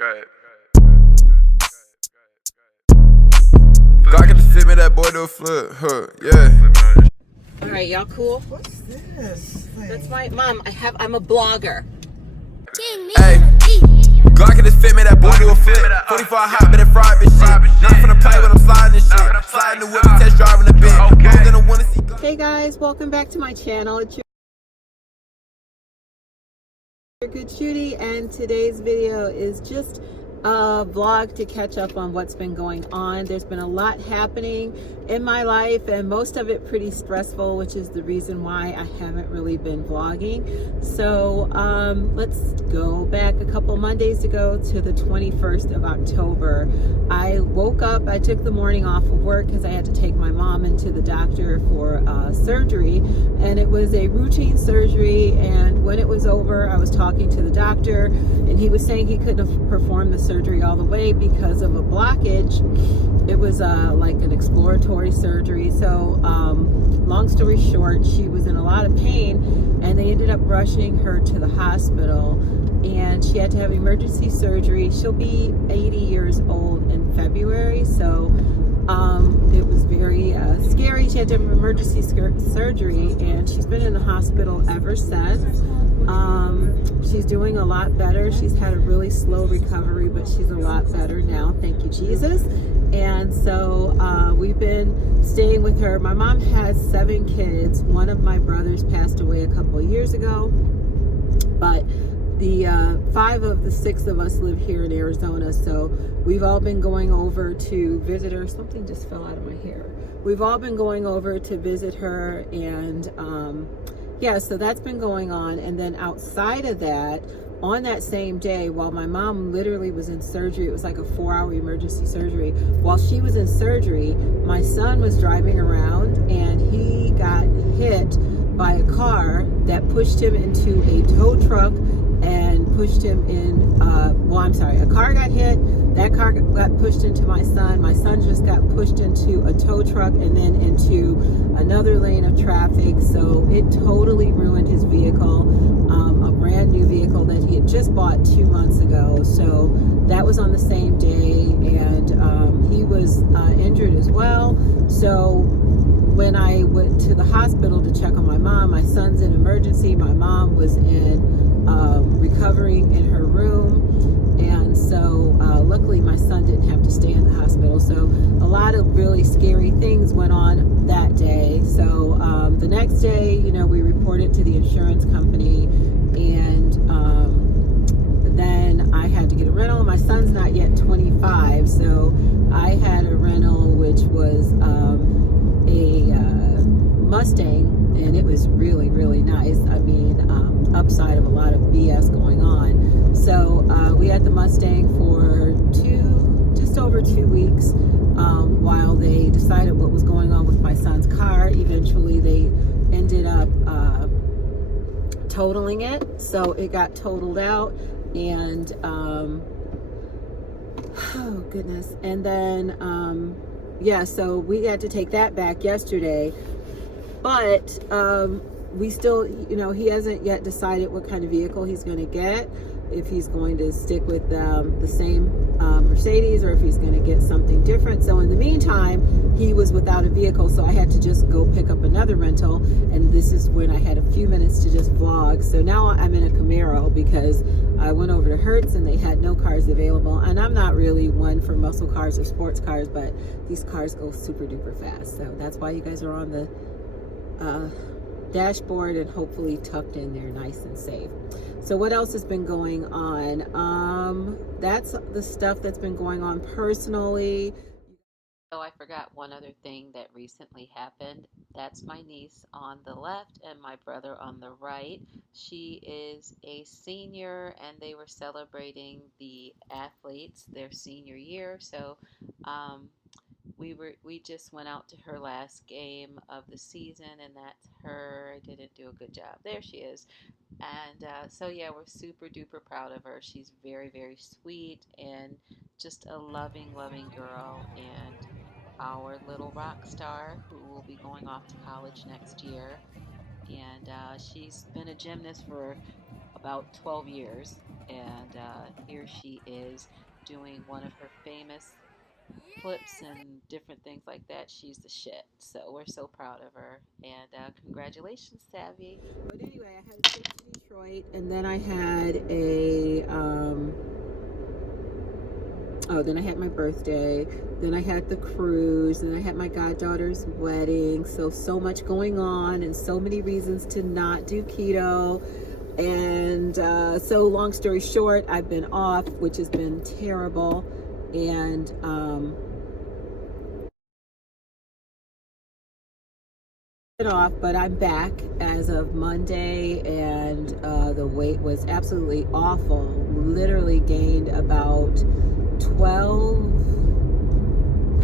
Good. God get to fit me that boy to a flip. Huh, yeah. All right, y'all cool? What's this thing? That's my mom. I'm a blogger. Hey, God can just fit me that boy to a flip. 44 hot, but it fried bitch shit. Nothing from the play when I'm sliding this shit. Sliding the whip and test driving the bit. I'm gonna wanna see God. Hey guys, welcome back to my channel. It's your good Shooty, and today's video is just a vlog to catch up on what's been going on. There's been a lot happening in my life, and most of it pretty stressful, which is the reason why I haven't really been vlogging. So let's go back a couple Mondays ago to the 21st of October. I woke up, I took the morning off of work because I had to take my mom into the doctor for surgery, and it was a routine surgery. And when it was over, I was talking to the doctor, and he was saying he couldn't have performed the surgery all the way because of a blockage. It was like an exploratory surgery. So long story short, she was in a lot of pain, and they ended up rushing her to the hospital, and she had to have emergency surgery. She'll be 80 years old in February, so it was very scary. She had to have emergency surgery, and she's been in the hospital ever since. She's doing a lot better. She's had a really slow recovery, but she's a lot better now. Thank you, Jesus. And so we've been staying with her. My mom has 7 kids. One of my brothers passed away a couple of years ago, but the 5 of the 6 of us live here in Arizona, so we've all been going over to visit her. Something just fell out of my hair. We've all been going over to visit her, and yeah, so that's been going on. And then outside of that, on that same day, while my mom literally was in surgery, it was like a 4-hour emergency surgery. While she was in surgery, my son was driving around, and he got hit by a car that pushed him into a tow truck and pushed him in, a car got hit, that car got pushed into my son just got pushed into a tow truck and then into another lane of traffic. So it totally ruined his vehicle, a brand new vehicle that he had just bought 2 months ago. So that was on the same day, and he was injured as well. So when I went to the hospital to check on my son's in emergency, my mom was in recovering in her room, and so luckily my son didn't have to stay in the hospital. So a lot of really scary things went on that day. So the next day, we reported to the insurance company, and then I had to get a rental. My son's not yet 25, so I had a rental, which was a Mustang, and it was really, really nice. I mean, upside of a lot of BS going on. So we had the Mustang for just over 2 weeks, while they decided what was going on with my son's car. Eventually they ended up totaling it, so it got totaled out, and oh goodness. And then yeah, so we had to take that back yesterday, but we still, he hasn't yet decided what kind of vehicle he's going to get, if he's going to stick with the same Mercedes, or if he's going to get something different. So in the meantime, he was without a vehicle, so I had to just go pick up another rental, and this is when I had a few minutes to just vlog. So now I'm in a Camaro because I went over to Hertz and they had no cars available, and I'm not really one for muscle cars or sports cars, but these cars go super duper fast. So that's why you guys are on the dashboard and hopefully tucked in there nice and safe. So what else has been going on? That's the stuff that's been going on personally. Oh, I forgot one other thing that recently happened. That's my niece on the left and my brother on the right. She is a senior, and they were celebrating the athletes their senior year. So we just went out to her last game of the season, and that's her. I didn't do a good job. There she is. And so yeah, we're super duper proud of her. She's very, very sweet and just a loving girl, and our little rock star who will be going off to college next year. And she's been a gymnast for about 12 years. And here she is doing one of her famous flips and different things like that. She's the shit. So we're so proud of her. And congratulations, Savvy. But anyway, I had a trip to Detroit, and then I had a then I had my birthday, then I had the cruise, then I had my goddaughter's wedding. So much going on and so many reasons to not do keto. And so long story short, I've been off, which has been terrible. And off, but I'm back as of Monday, and the weight was absolutely awful. Literally gained about 12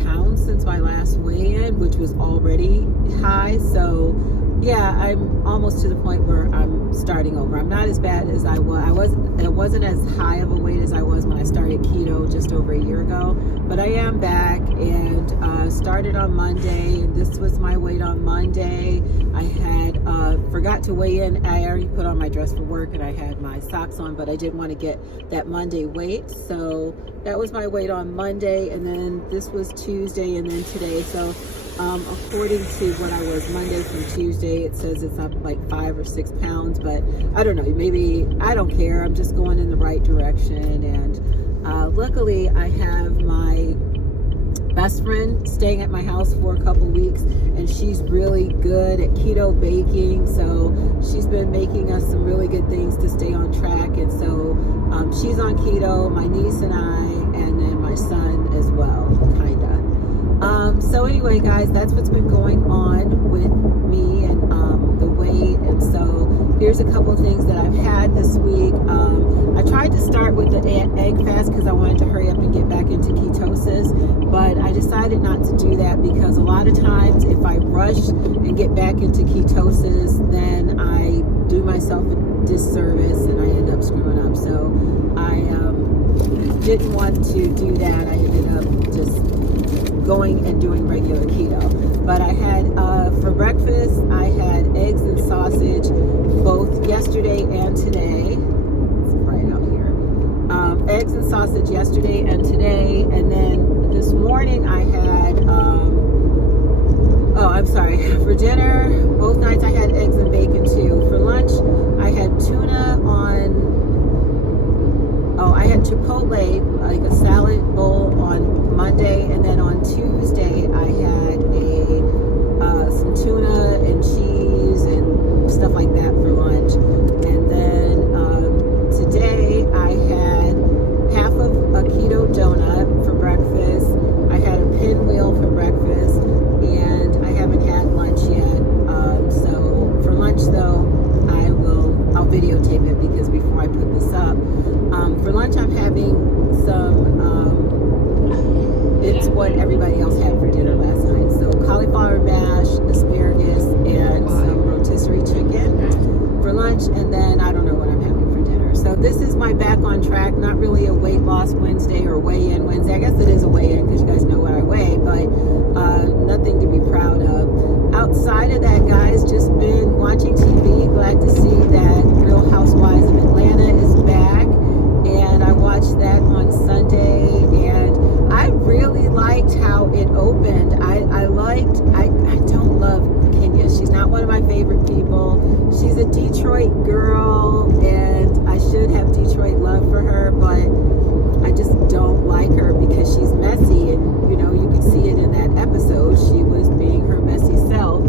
pounds since my last weigh-in, which was already high. So yeah, I'm almost to the point where I'm starting over. I'm not as bad as I was. It wasn't as high of a weight as I was when I started keto just over a year ago, but I am back, and started on Monday, and this was my weight on Monday. I had forgot to weigh in. I already put on my dress for work and I had my socks on, but I didn't want to get that Monday weight, so that was my weight on Monday. And then this was Tuesday, and then today. So according to what I was Monday from Tuesday, it says it's up like 5 or 6 pounds, but I don't know, maybe, I don't care. I'm just going in the right direction. And luckily I have my best friend staying at my house for a couple weeks, and she's really good at keto baking, so she's been making us some really good things to stay on track. And so she's on keto, my niece and I, and then my son as well, kinda. So anyway, guys, that's what's been going on with me and the weight. And so here's a couple of things that I've had this week. I tried to start with the egg fast because I wanted to hurry up and get back into ketosis, but I decided not to do that because a lot of times if I rush and get back into ketosis, then I do myself a disservice and I end up screwing up. So I didn't want to do that. I ended up just going and doing regular keto. But I had for breakfast I had eggs and sausage both yesterday and today. It's bright out here. Eggs and sausage yesterday and today, and then this morning I had for dinner both nights I had eggs and bacon too. For lunch I had tuna I had Chipotle, like a salad bowl on Monday, and then on Tuesday I had some tuna and cheese and stuff like that for lunch. And then today I had half of a keto donut for breakfast. I had a pinwheel for breakfast, and I haven't had lunch yet. So for lunch though, I'll videotape it because before I put this up. For lunch I'm having some, it's what everybody else had for dinner last night. So cauliflower mash, asparagus, and some rotisserie chicken for lunch. And then I don't know what I'm having for dinner. So this is my back on track, not really a weight loss Wednesday or weigh-in Wednesday. I guess it is a weigh-in because you guys know what I weigh, but nothing to be proud of. Outside of that, guys, just been watching TV. Glad to see that Real Housewives of Atlanta is back. And I watched that on Sunday, and I really liked how it opened. I don't love Kenya. She's not one of my favorite people. She's a Detroit girl, and I should have Detroit love for her, but I just don't like her because she's messy, and you know, you can see it in that episode. She was being her messy self.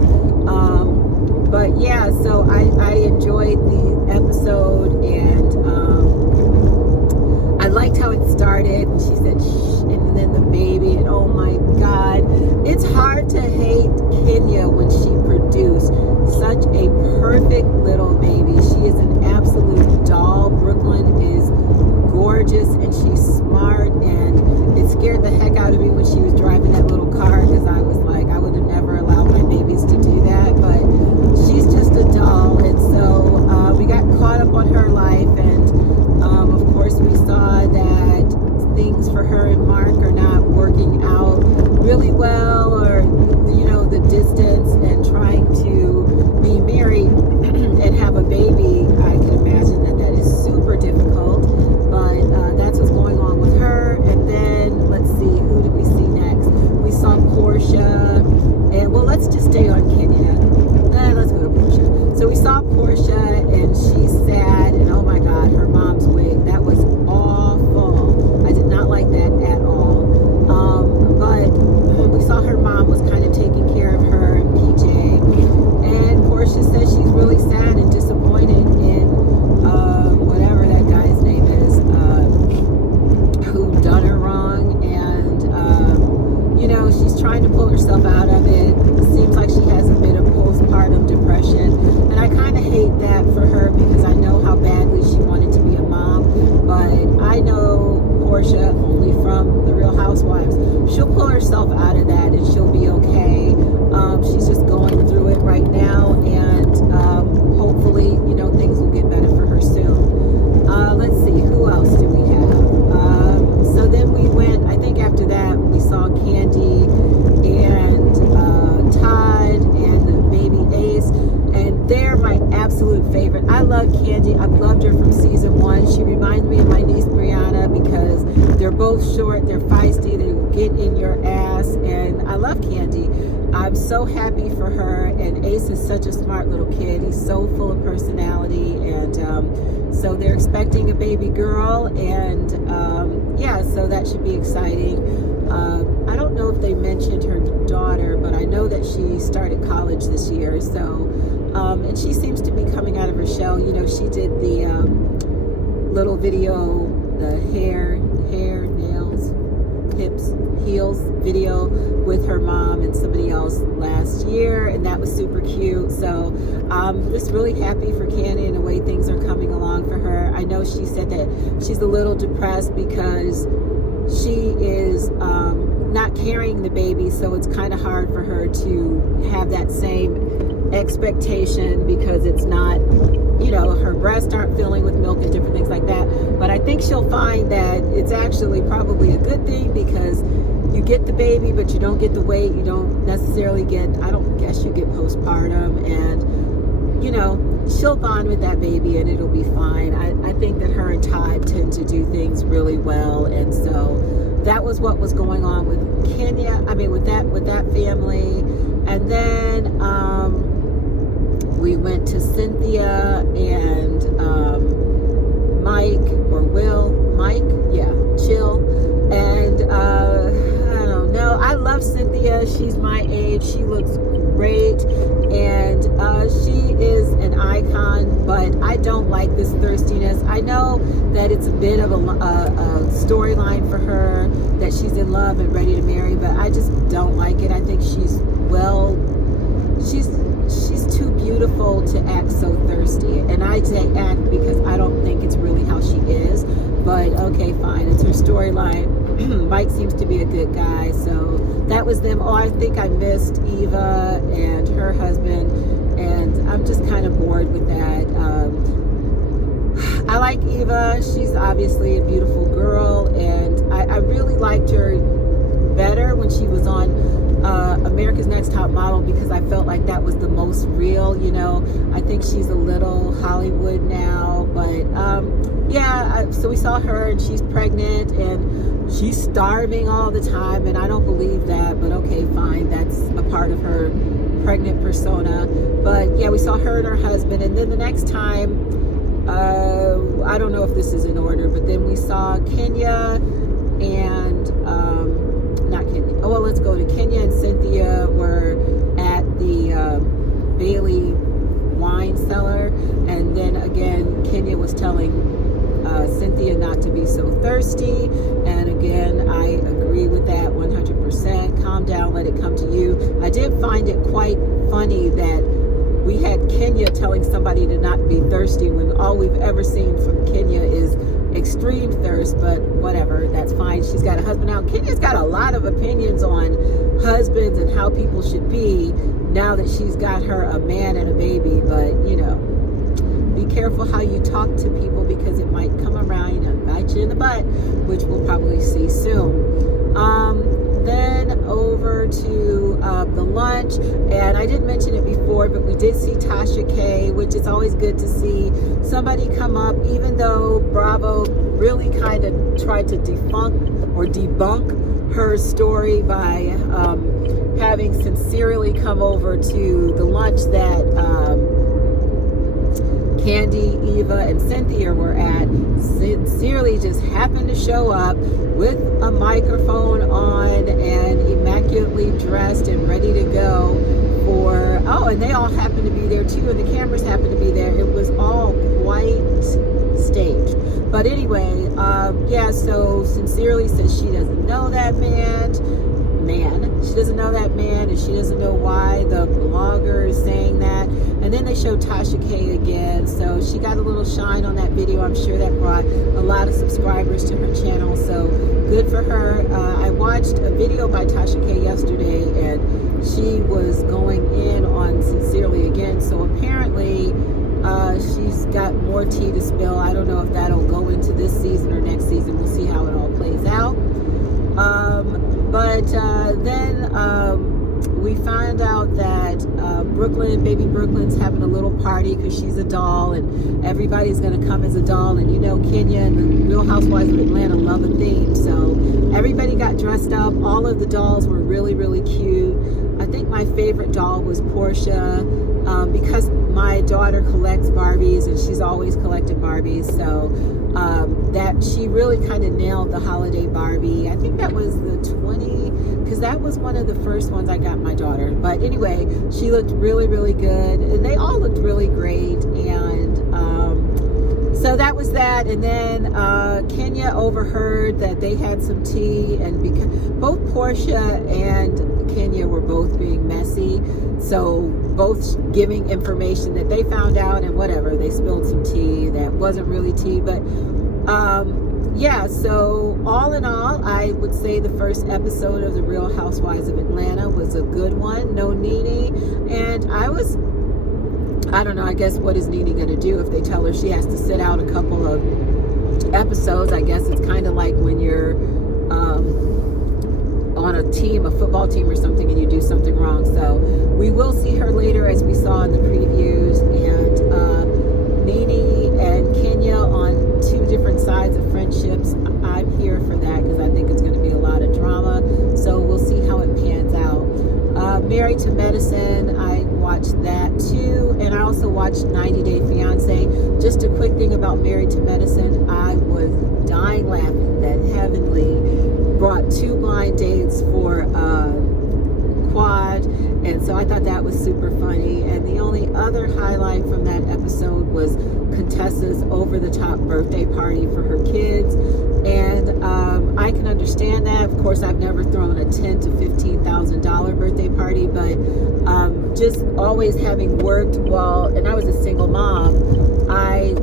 But yeah, so I enjoyed the episode, and I liked how it started. She said shh, and then the baby, and oh my God, it's hard to hate Kenya when she produced such a perfect little baby. She is an absolute doll. Brooklyn is gorgeous, and she's smart, and it scared the heck out of me when she was driving that little car, because I was like, I would have never allowed my babies to do that, but she's just a doll. And so we got caught up on her life, and of course we saw that things for her and Mark are not working out really well, or you know, the distance and trying to be married and have a baby. I can imagine that that is Portia, only from The Real Housewives. She'll pull herself out of that and she'll be okay. She's just going through it right now, and hopefully, you know, things will get better for her soon. Let's see, who else do we have? So then we went, I think after that, we saw Candy and Todd and the baby Ace, and they're my absolute favorite. I love Candy. I've loved her from season 1. She reminds me of my niece Brianna because they're both short, they're feisty, they will get in your ass, and I love Candy. I'm so happy for her, and Ace is such a smart little kid. He's so full of personality, and so they're expecting a baby girl, and yeah, so that should be exciting. I don't know if they mentioned her daughter, but I know that she started college this year, so and she seems to be coming out of her shell. You know, she did the little video, the hair, nails, hips, heels video with her mom and somebody else last year, and that was super cute. So I'm just really happy for Candy and the way things are coming along for her. I know she said that she's a little depressed because she is not carrying the baby, so it's kind of hard for her to have that same expectation because it's not, you know, her breasts aren't filling with milk and different things like that. But I think she'll find that it's actually probably a good thing because you get the baby, but you don't get the weight. You don't necessarily get, I don't guess you get postpartum, and, you know, she'll bond with that baby and it'll be fine. I think that her and Todd tend to do things really well, and so that was what was going on with Kenya. I mean, with that family. And then we went to Cynthia and Chill, and I don't know. I love Cynthia. She's my age. She looks great, and she is an icon. But I don't like this thirstiness. I know that it's a bit of a storyline for her that she's in love and ready to marry, but I just don't like it. I think she's too beautiful to act so thirsty, and I say act because I don't think it's really how she is, but okay, fine, it's her storyline. Mike seems to be a good guy, so that was them. Oh, I think I missed Eva and her husband, and I'm just kind of bored with that. I like Eva. She's obviously a beautiful girl, and I really liked her better when she was on America's Next Top Model, because I felt like that was the most real, you know. I think she's a little Hollywood now, but yeah, so we saw her, and she's pregnant, and she's starving all the time, and I don't believe that, but okay, fine, that's a part of her pregnant persona. But yeah, we saw her and her husband, and then the next time, I don't know if this is in order, but then we saw Kenya and not Kenya. Oh, well, let's go to Kenya and Cynthia were at the Bailey wine cellar, and then again Kenya was telling Cynthia not to be so thirsty, and again I agree with that 100%. Calm down, let it come to you. I did find it quite funny that we had Kenya telling somebody to not be thirsty when all we've ever seen from Kenya is extreme thirst, but whatever, that's fine. She's got a husband now. Kenya's got a lot of opinions on husbands and how people should be now that she's got her a man and a baby, but you know, be careful how you talk to people because it might come around and bite you in the butt, which we'll probably see soon. Then over to the lunch, and I didn't mention it before, but we did see Tasha K, which is always good to see somebody come up, even though Bravo really kind of tried to debunk her story by having Sincerely come over to the lunch that Candy, Eva, and Cynthia were at. Sincerely just happened to show up with a microphone on and immaculately dressed and ready to go for, oh, and they all happened to be there too, and the cameras happened to be there. It was all quite staged. But anyway, yeah, so Sincerely says she doesn't know that man. She doesn't know that man, and she doesn't know why the blogger is saying that. And then they showed Tasha K again, so she got a little shine on that video. I'm sure that brought a lot of subscribers to her channel. So for her. I watched a video by Tasha K yesterday, and she was going in on Sincerely Again. So apparently she's got more tea to spill. I don't know if that'll go into this season or next season. We'll see how it all plays out. But then we found out that baby Brooklyn's having a little party because she's a doll, and everybody's going to come as a doll. And you know, Kenya and the Real Housewives of Atlanta love a theme, so everybody got dressed up. All of the dolls were really, really cute. I think my favorite doll was Portia, because my daughter collects Barbies, and she's always collected Barbies, so that she really kind of nailed the holiday Barbie. I think that was the 20, because that was one of the first ones I got my daughter. But anyway, she looked really, really good, and they all looked really great. And so that was that. And then Kenya overheard that they had some tea, and because both Portia and Kenya were both being messy, so both giving information that they found out, and whatever, they spilled some tea that wasn't really tea. But yeah, so all in all, I would say the first episode of The Real Housewives of Atlanta was a good one. No Nene. And I don't know, I guess what is Nene going to do if they tell her she has to sit out a couple of episodes? I guess it's kind of like when you're on a team, a football team or something, and you do something wrong. So we will see her later, as we saw in the previews. And Nene and Kenya on two different sides of friendships. I'm here for that because I think it's going to be a lot of drama. So we'll see how it pans out. Married to Medicine, I watched that too. And I also watched 90 Day Fiance. Just a quick thing about Married to Medicine, I was dying laughing that Heavenly brought 2 blind dates for Quad, and so I thought that was super funny. And the only other highlight from that episode was Contessa's over-the-top birthday party for her kids, and I can understand that. Of course, I've never thrown a $10,000 to $15,000 birthday party, but just always having worked and I was a single mom, I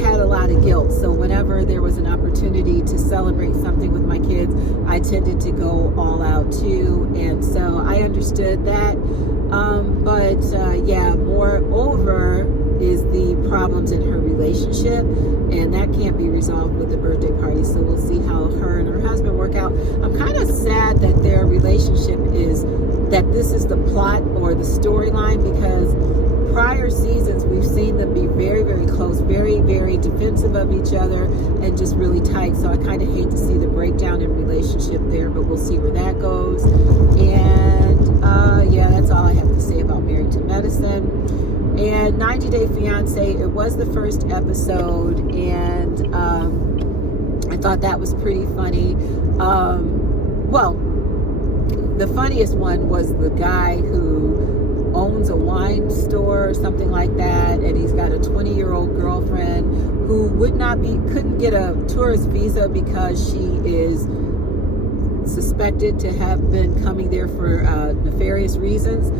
had a lot of guilt. So whenever there was an opportunity to celebrate something with my kids, I tended to go all out too. And so I understood that. Yeah, moreover is the problems in her relationship, and that can't be resolved with the birthday party. So we'll see how her and her husband work out. I'm kind of sad that their relationship that this is the plot or the storyline, because prior seasons we've seen them be very, very close, very, very defensive of each other, and just really tight. So I kind of hate to see the breakdown in relationship there, but we'll see where that goes. And yeah, that's all I have to say about Married to Medicine. And 90 Day Fiance, it was the first episode, and I thought that was pretty funny. Well, the funniest one was the guy who owns a wine store or something like that, and he's got a 20-year-old girlfriend who couldn't get a tourist visa because she is suspected to have been coming there for nefarious reasons.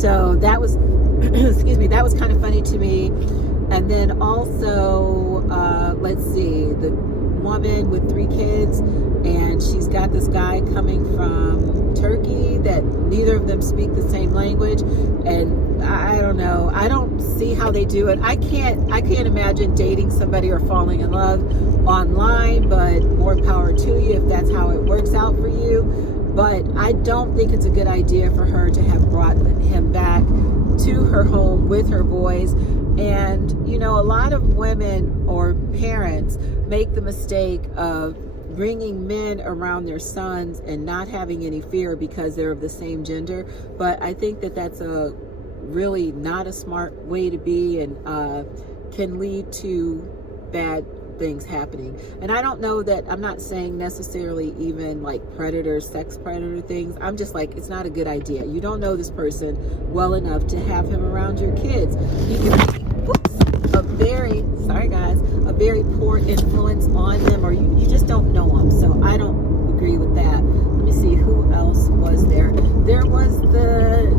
So that was excuse me, that was kind of funny to me. And then also let's see, the woman with 3 kids, and she's got this guy coming from Turkey that neither of them speak the same language, and I don't know, I don't see how they do it. I can't imagine dating somebody or falling in love online, but more power to you if that's how it works out for you. But I don't think it's a good idea for her to have brought him back to her home with her boys. And you know, a lot of women or parents make the mistake of bringing men around their sons and not having any fear because they're of the same gender. But I think that that's a really not a smart way to be, and can lead to bad things happening. And I don't know that, I'm not saying necessarily even like sex predator things. I'm just like, it's not a good idea. You don't know this person well enough to have him around your kids. He can be a very poor influence on them, or you just don't know them. So I don't agree with that. Let me see, who else was there? There was the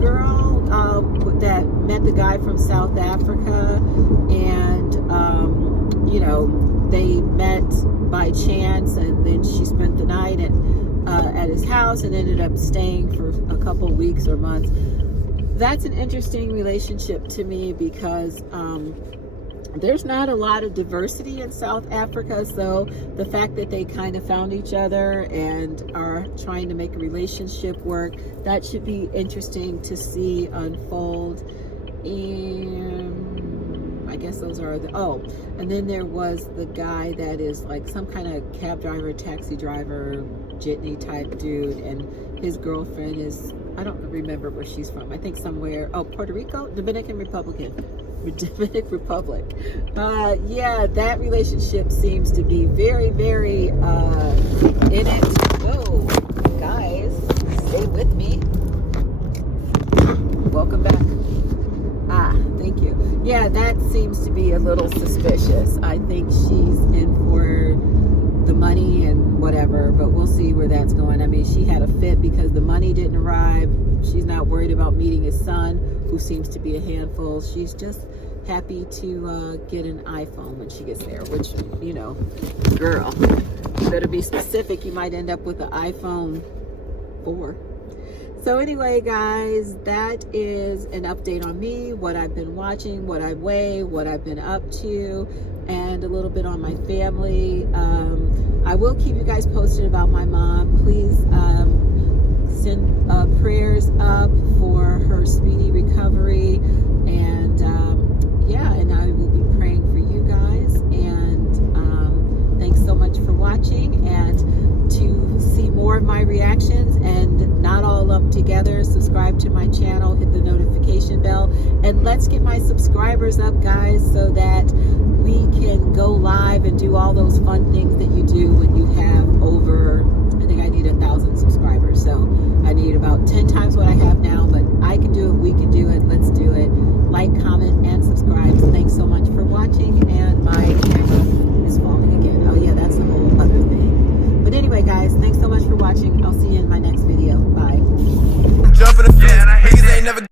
girl that met the guy from South Africa, and you know, they met by chance, and then she spent the his house and ended up staying for a couple weeks or months. That's an interesting relationship to me because there's not a lot of diversity in South Africa, so the fact that they kind of found each other and are trying to make a relationship work, that should be interesting to see unfold. And I guess those are and then there was the guy that is like some kind of cab driver, taxi driver, jitney type dude, and his girlfriend is, I don't remember where she's from, I think somewhere, Puerto Rico, Dominican Republic. Yeah, that relationship seems to be very, very in it. Whoa, guys, stay with me. Welcome back. Thank you. Yeah, that seems to be a little suspicious. I think she's in for the money and whatever, but we'll see where that's going. I mean, she had a fit because the money didn't arrive. She's not worried about meeting his son, who seems to be a handful. She's just happy to get an iPhone when she gets there, which, you know, girl, you better be specific. You might end up with an iPhone 4. So anyway, guys, that is an update on me, what I've been watching, what I weigh, what I've been up to, and a little bit on my family. I will keep you guys posted about my mom. Please send prayers up for her speedy recovery. And and I will be praying for you guys. And thanks so much for watching. And to see more of my reactions and not all lumped together, subscribe to my channel, hit the notification bell, and let's get my subscribers up, guys, so that we can go live and do all those fun things that you do when you have over, I think I need 1,000 subscribers. So I need about 10 times what I have now, but I can do it, we can do it, let's do it. Like, comment, and subscribe. So thanks so much for watching. And my camera is falling again. Oh yeah, that's a whole other thing. But anyway, guys, thanks so much for watching. I'll see you in my next